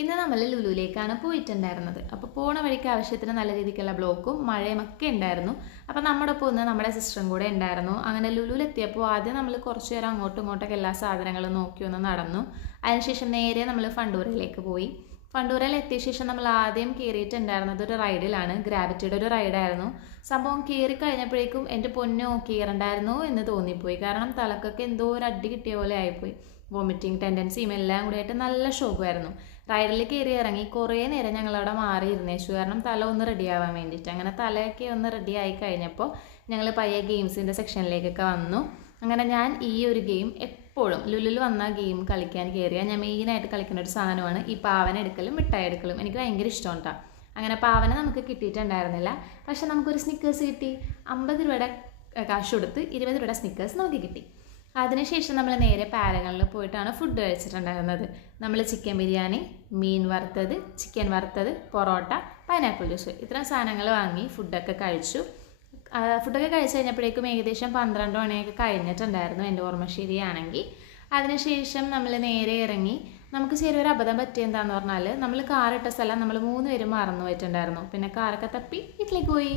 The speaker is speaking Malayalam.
ഇന്ന് നമ്മൾ ലുലുവിലേക്കാണ് പോയിട്ടുണ്ടായിരുന്നത്. അപ്പോൾ പോണ വഴിക്ക് ആവശ്യത്തിന് നല്ല രീതിക്കുള്ള ബ്ലോക്കും മഴയും ഒക്കെ ഉണ്ടായിരുന്നു. അപ്പോൾ നമ്മുടെ ഒപ്പം ഒന്ന് നമ്മുടെ സിസ്റ്ററും കൂടെ ഉണ്ടായിരുന്നു. അങ്ങനെ ലുലുവിലെത്തിയപ്പോൾ ആദ്യം നമ്മൾ കുറച്ച് നേരം അങ്ങോട്ടും ഇങ്ങോട്ടൊക്കെ എല്ലാ സാധനങ്ങളും നോക്കി ഒന്ന് നടന്നു. അതിനുശേഷം നേരെ നമ്മൾ ഫണ്ടൂരയിലേക്ക് പോയി. ഫണ്ടൂരയിൽ എത്തിയ ശേഷം നമ്മൾ ആദ്യം കയറിയിട്ടുണ്ടായിരുന്നത് ഒരു റൈഡിലാണ്. ഗ്രാവിറ്റിയുടെ ഒരു റൈഡായിരുന്നു. സംഭവം കയറി കഴിഞ്ഞപ്പോഴേക്കും എന്റെ പൊന്നോ കയറണ്ടായിരുന്നോ എന്ന് തോന്നിപ്പോയി. കാരണം തലക്കൊക്കെ എന്തോ ഒരു അടി കിട്ടിയ പോലെ ആയിപ്പോയി. വോമിറ്റിംഗ് ടെൻഡൻസിയും എല്ലാം കൂടി ആയിട്ട് നല്ല ഷോക്കുമായിരുന്നു റൈഡിൽ കയറി ഇറങ്ങി കുറേ നേരം ഞങ്ങളവിടെ മാറി ഇരുന്നേച്ചു. കാരണം തല ഒന്ന് റെഡിയാവാൻ വേണ്ടിയിട്ട്. അങ്ങനെ തലയൊക്കെ ഒന്ന് റെഡിയായി കഴിഞ്ഞപ്പോൾ ഞങ്ങൾ പയ്യെ ഗെയിംസിന്റെ സെക്ഷനിലേക്കൊക്കെ വന്നു. അങ്ങനെ ഞാൻ ഈ ഒരു ഗെയിം എപ്പോഴും ലുലുൽ വന്ന ഗെയിം കളിക്കാൻ കയറിയാൽ ഞാൻ മെയിനായിട്ട് കളിക്കുന്ന ഒരു സാധനമാണ് ഈ പാവന എടുക്കലും മിഠായി എടുക്കലും. എനിക്ക് ഭയങ്കര ഇഷ്ടമാണ് കേട്ടോ അങ്ങനെ പാവന നമുക്ക് കിട്ടിയിട്ടുണ്ടായിരുന്നില്ല. പക്ഷെ നമുക്കൊരു സ്നിക്കേഴ്സ് കിട്ടി. അമ്പത് രൂപയുടെ കാശ് കൊടുത്ത് ഇരുപത് രൂപയുടെ സ്നിക്കേഴ്സ് നമുക്ക് കിട്ടി. അതിനുശേഷം നമ്മൾ നേരെ പാരകളിൽ പോയിട്ടാണ് ഫുഡ് കഴിച്ചിട്ടുണ്ടായിരുന്നത്. നമ്മൾ ചിക്കൻ ബിരിയാണി മീൻ വറുത്തത് ചിക്കൻ വറുത്തത് പൊറോട്ട പൈനാപ്പിൾ ജ്യൂസ് ഇത്തരം സാധനങ്ങൾ വാങ്ങി ഫുഡൊക്കെ കഴിച്ചു. ഫുഡൊക്കെ കഴിച്ച് കഴിഞ്ഞപ്പോഴേക്കും ഏകദേശം പന്ത്രണ്ട് മണിയൊക്കെ കഴിഞ്ഞിട്ടുണ്ടായിരുന്നു എന്റെ ഓർമ്മ ശരിയാണെങ്കിൽ. അതിനുശേഷം നമ്മൾ നേരെ ഇറങ്ങി. നമുക്ക് ചെറിയൊരു അബദ്ധം പറ്റിയെന്താന്ന് പറഞ്ഞാൽ നമ്മൾ കാറിട്ട സ്ഥലം നമ്മൾ മൂന്ന് പേരും മറന്നു പോയിട്ടുണ്ടായിരുന്നു. പിന്നെ കാറൊക്കെ തപ്പി വീട്ടിലേക്ക് പോയി.